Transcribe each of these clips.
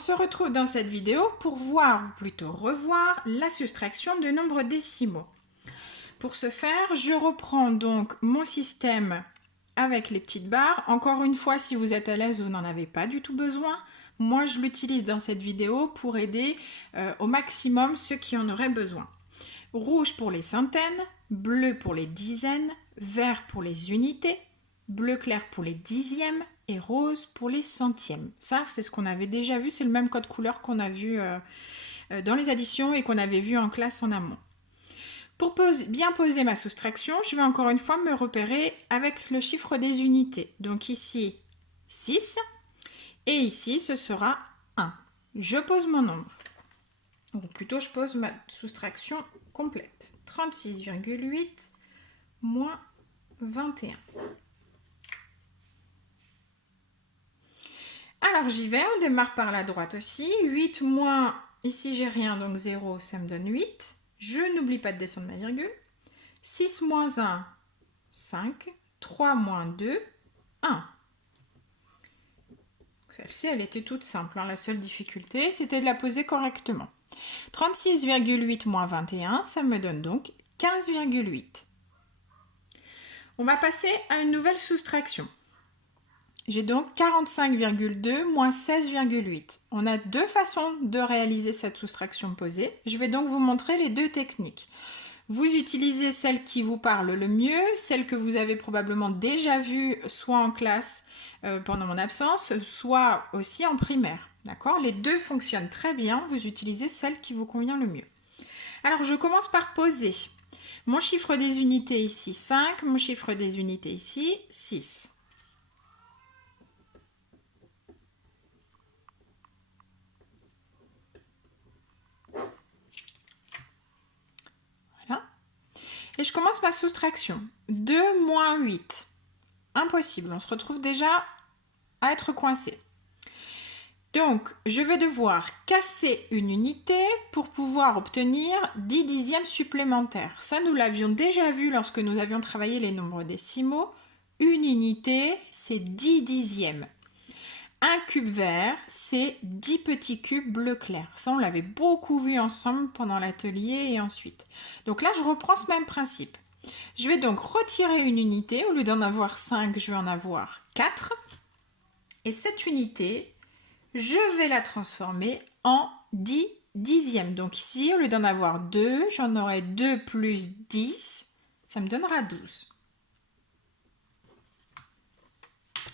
se retrouve dans cette vidéo pour voir, ou plutôt revoir, la soustraction de nombres décimaux. Pour ce faire, je reprends donc mon système avec les petites barres. Encore une fois, si vous êtes à l'aise, vous n'en avez pas du tout besoin. Moi, je l'utilise dans cette vidéo pour aider au maximum ceux qui en auraient besoin. Rouge pour les centaines, bleu pour les dizaines, vert pour les unités, bleu clair pour les dixièmes et rose pour les centièmes. Ça, c'est ce qu'on avait déjà vu, c'est le même code couleur qu'on a vu dans les additions et qu'on avait vu en classe en amont. Pour bien poser ma soustraction, je vais encore une fois me repérer avec le chiffre des unités. Donc ici, 6 et ici, ce sera 1. Je pose mon nombre. Ou plutôt, je pose ma soustraction complète. 36,8 moins 21. Alors j'y vais, on démarre par la droite aussi. 8 moins, ici j'ai rien, donc 0, ça me donne 8. Je n'oublie pas de descendre ma virgule. 6 moins 1, 5. 3 moins 2, 1. Celle-ci, elle était toute simple. La seule difficulté, c'était de la poser correctement. 36,8 moins 21, ça me donne donc 15,8. On va passer à une nouvelle soustraction. J'ai donc 45,2 moins 16,8. On a deux façons de réaliser cette soustraction posée. Je vais donc vous montrer les deux techniques. Vous utilisez celle qui vous parle le mieux, celle que vous avez probablement déjà vue soit en classe pendant mon absence, soit aussi en primaire. D'accord ? Les deux fonctionnent très bien, vous utilisez celle qui vous convient le mieux. Alors je commence par poser. Mon chiffre des unités ici 5, mon chiffre des unités ici 6. Et je commence ma soustraction. 2 moins 8. Impossible, on se retrouve déjà à être coincé. Donc, je vais devoir casser une unité pour pouvoir obtenir 10 dixièmes supplémentaires. Ça, nous l'avions déjà vu lorsque nous avions travaillé les nombres décimaux. Une unité, c'est 10 dixièmes. Un cube vert, c'est 10 petits cubes bleu clair. Ça, on l'avait beaucoup vu ensemble pendant l'atelier et ensuite. Donc là, je reprends ce même principe. Je vais donc retirer une unité. Au lieu d'en avoir 5, je vais en avoir 4. Et cette unité, je vais la transformer en 10 dixièmes. Donc ici, au lieu d'en avoir 2, j'en aurai 2 plus 10. Ça me donnera 12.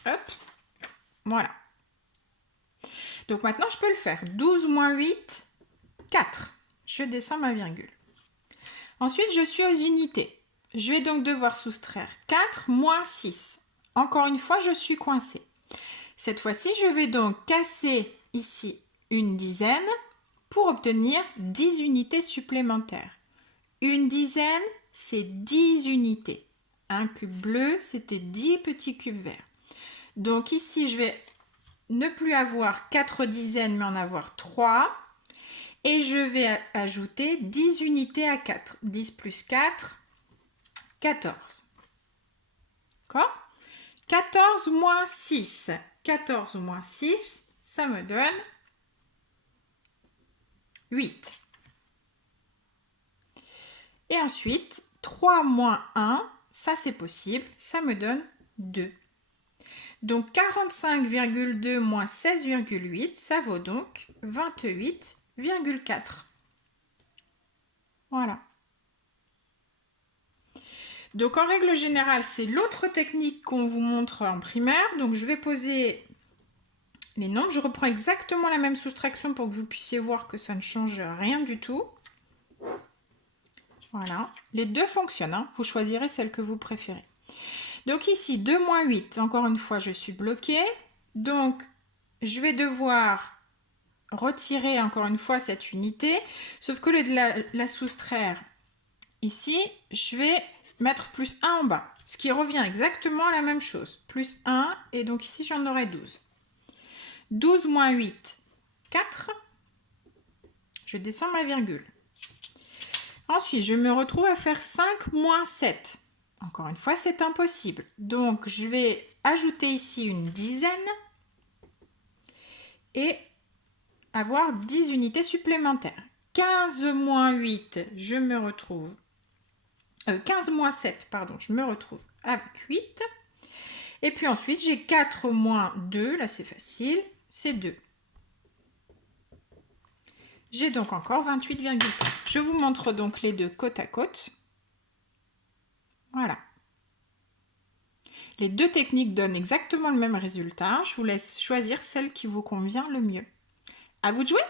Hop, voilà. Donc maintenant, je peux le faire. 12 moins 8, 4. Je descends ma virgule. Ensuite, je suis aux unités. Je vais donc devoir soustraire 4 moins 6. Encore une fois, je suis coincée. Cette fois-ci, je vais donc casser ici une dizaine pour obtenir 10 unités supplémentaires. Une dizaine, c'est 10 unités. Un cube bleu, c'était 10 petits cubes verts. Donc ici, je vais ne plus avoir 4 dizaines, mais en avoir 3. Et je vais ajouter 10 unités à 4. 10 plus 4, 14. D'accord ? 14 moins 6. 14 moins 6, ça me donne 8. Et ensuite, 3 moins 1, ça c'est possible, ça me donne 2. Donc 45,2 moins 16,8, ça vaut donc 28,4. Voilà. Donc en règle générale, c'est l'autre technique qu'on vous montre en primaire. Donc je vais poser les nombres. Je reprends exactement la même soustraction pour que vous puissiez voir que ça ne change rien du tout. Voilà. Les deux fonctionnent, hein. Vous choisirez celle que vous préférez. Donc ici, 2 moins 8, encore une fois, je suis bloquée. Donc, je vais devoir retirer encore une fois cette unité. Sauf que au lieu de la soustraire ici, je vais mettre plus 1 en bas. Ce qui revient exactement à la même chose. Plus 1, et donc ici, j'en aurai 12. 12 moins 8, 4. Je descends ma virgule. Ensuite, je me retrouve à faire 5 moins 7. Encore une fois, c'est impossible. Donc, je vais ajouter ici une dizaine. Et avoir 10 unités supplémentaires. 15 moins 8, je me retrouve... 15 moins 7, pardon, je me retrouve avec 8. Et puis ensuite, j'ai 4 moins 2, là c'est facile, c'est 2. J'ai donc encore 28,4. Je vous montre donc les deux côte à côte. Voilà. Les deux techniques donnent exactement le même résultat. Je vous laisse choisir celle qui vous convient le mieux. À vous de jouer!